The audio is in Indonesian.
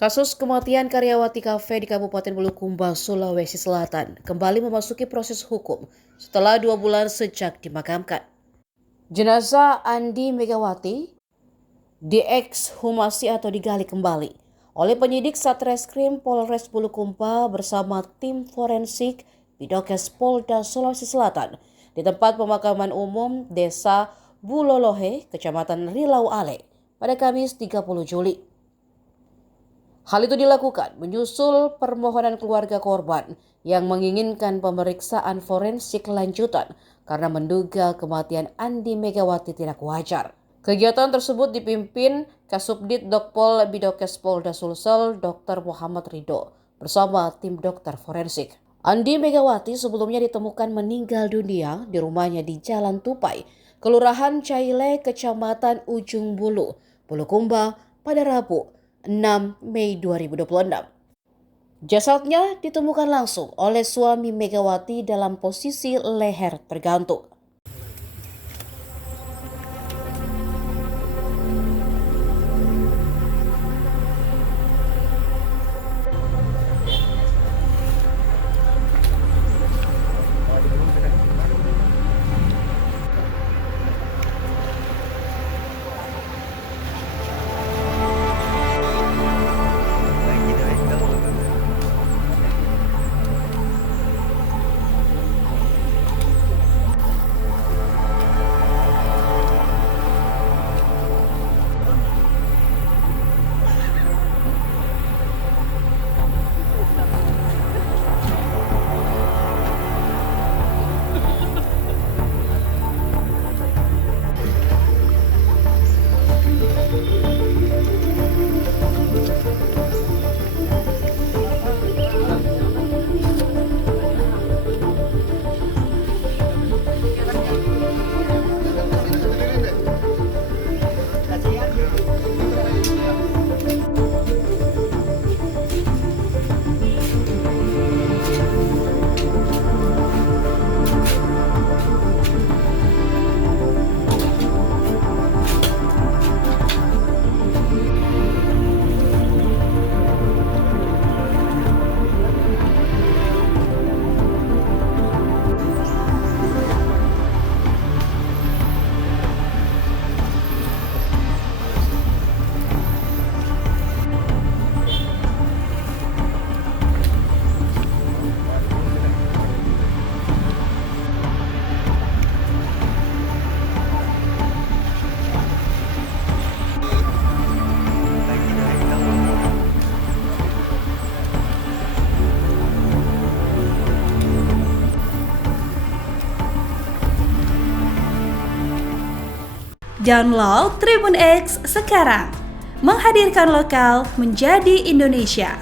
Kasus kematian karyawati kafe di Kabupaten Bulukumba, Sulawesi Selatan kembali memasuki proses hukum setelah 2 bulan sejak dimakamkan. Jenazah Andi Megawati diekshumasi atau digali kembali oleh penyidik Satreskrim Polres Bulukumba bersama tim forensik Bidokes Polda Sulawesi Selatan di tempat pemakaman umum Desa Bulolohe, Kecamatan Rilau Ale pada Kamis 30 Juli. Hal itu dilakukan menyusul permohonan keluarga korban yang menginginkan pemeriksaan forensik lanjutan karena menduga kematian Andi Megawati tidak wajar. Kegiatan tersebut dipimpin Kasubdit Dokpol Bidokes Polda Sulsel Dr. Muhammad Ridho bersama tim dokter forensik. Andi Megawati sebelumnya ditemukan meninggal dunia di rumahnya di Jalan Tupai, Kelurahan Caile, Kecamatan Ujung Bulu, Bulukumba pada Rabu 6 Mei 2026. Jasadnya ditemukan langsung oleh suami Megawati dalam posisi leher tergantung. Download Tribun X sekarang, menghadirkan lokal menjadi Indonesia.